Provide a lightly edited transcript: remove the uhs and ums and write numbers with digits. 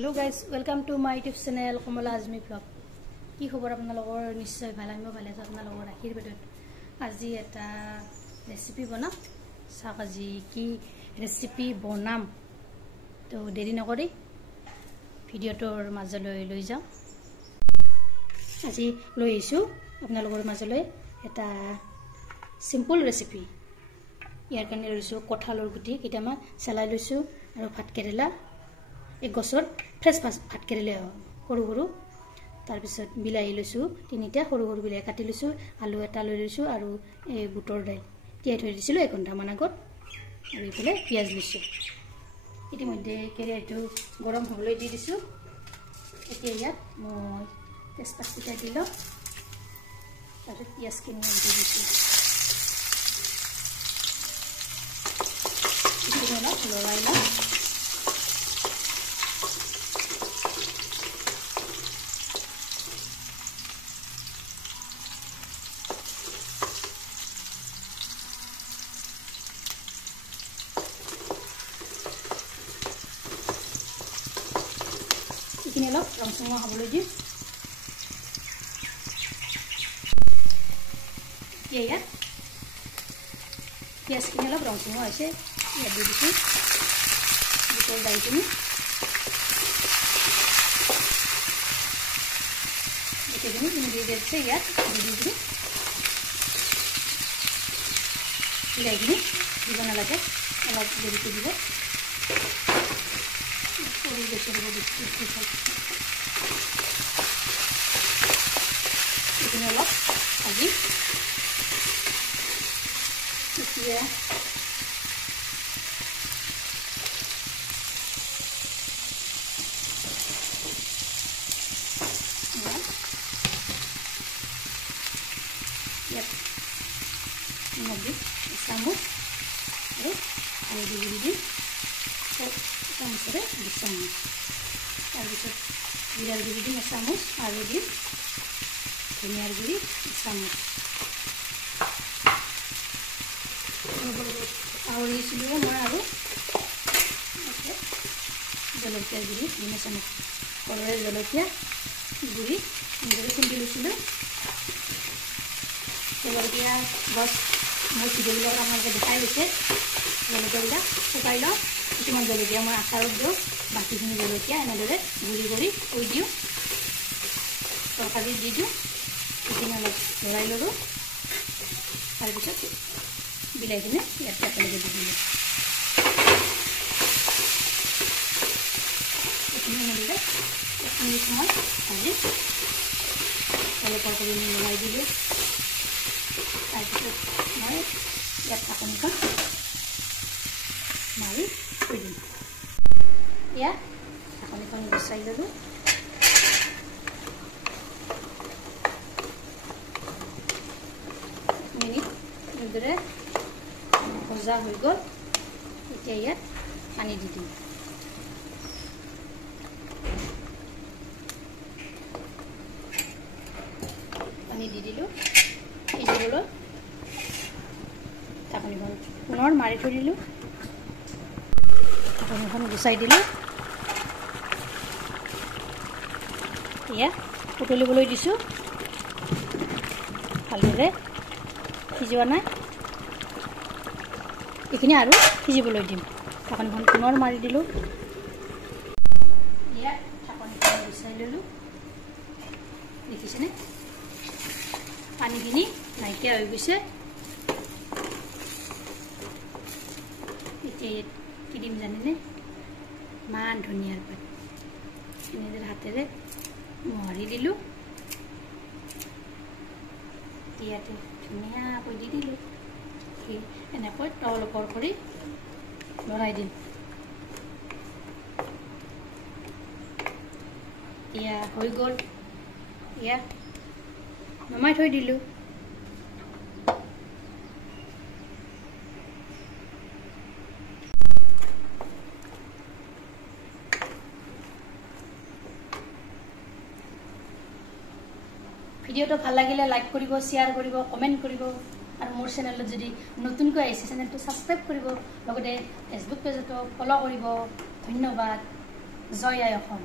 Hello guys, welcome to my YouTube channel Komala Azmi Vlog. কি খবৰ আপোনালোকৰ নিশ্চয় ভাল আমি ভালে আছো আপোনালোকৰ ৰাখিৰ ভিতৰত আজি এটা ৰেচিপি বনাম সাগজি কি ৰেচিপি বনাম তো দেৰি নকৰি ভিডিওটোৰ মাজলৈ লৈ যাম আজি লৈ আহিছো আপোনালোকৰ মাজলৈ এটা সিম্পল ৰেচিপি ইয়াৰ কাৰণে লৈছো কঁঠালৰ গুটি কিটামান চেলাই লৈছো আৰু ভাত কেৰেলা এক গছৰ ফ্ৰেছ ভাত কেৰেলা সৰু সৰু তাৰ পিছত বিলাহী লৈছো তিনিটা সৰু সৰু বিলাহী কাটি লৈছো আলু এটা লৈ লৈছো আৰু এই বুটৰ দাইল তিয়াই থৈ দিছিলো 1 ঘণ্টা মান আগত আৰু ইফালে পিয়াজ লৈছো ইতিমধ্যে কেৰাহীটো গৰম হ'বলৈ দি দিছো এতিয়া ইয়াত মই তেজপাতটা দিলো আৰু পিয়াজখিনি দি দিছো এতিয়া অলপ লৰাই লওঁ ini loh langsung mau habis lagi ya pias ini loh langsung mau aja ya di sini betul dari sini betul ini dari sini ya di sini tidak gini gimana lagi kalau dari itu juga ini besar banget ini loh lagi ya ya ini lagi sambung terus ada di samsure disam tarpisot jirar guri di samus aru di dhaniar guri samus auri silo moi aru jolokia guri di samus kolore jolokia guri ngore sindilo silo jolokia bas moi video amar dekhai hoise jolokia sukai lo কিছুমান জলকীয়া মই আচাৰত দিওঁ বাকিখিনি জলকীয়া এনেদৰে গুড়ি কৰি থৈ দিওঁ তৰকাৰী দি দিওঁ এইখিনি অলপ লৰাই ল'লোঁ তাৰপিছত বিলাহীখিনি ইয়াত একেলগে দি দিলোঁ এইখিনি এনেদৰে 1 মিনিট সময় ভাজি অলপৰ কৰি নমাই দিলোঁ তাৰপিছত মই ইয়াত ঢাকনিখন মাৰি থৈ দিম ya ঢাকনিখন গুচাই ল'লোঁ মিনিট এনেদৰে ভজা হৈ গ'ল এতিয়া ইয়াত পানী দি দিম পানী দি দিলোঁ সিজিবলৈ ঢাকনিখন পুনৰ মাৰি থৈ দিলোঁ ঢাকনিখন গুচাই দিলোঁ এতিয়া উতলিবলৈ দিছোঁ ভালদৰে সিজোৱা নাই এইখিনি আৰু সিজিবলৈ দিম ঢাকনিখন পুনৰ মাৰি দিলোঁ এতিয়া ঢাকনিখন গুচাই ল'লোঁ দেখিছেনে পানীখিনি নাইকিয়া হৈ গৈছে এতিয়া কি দিম জানেনে মান ধনিয়াৰ পাত এনেদৰে হাতেৰে মোহাৰি দিলোঁ ইয়াতে ধুনীয়াকৈ দি দিলোঁ এনেকৈ তল ওপৰ কৰি লৰাই দিম এয়া হৈ গ'ল এয়া নমাই থৈ দিলোঁ ভিডিওটো ভাল লাগিলে লাইক কৰিব শেয়াৰ কৰিব কমেন্ট কৰিব আৰু মোৰ চেনেলত যদি নতুনকৈ আহিছে চেনেলটো সাবস্ক্ৰাইব কৰিব লগতে ফেসবুক পেজটো ফলো কৰিব ধন্যবাদ। জয় আই অসম।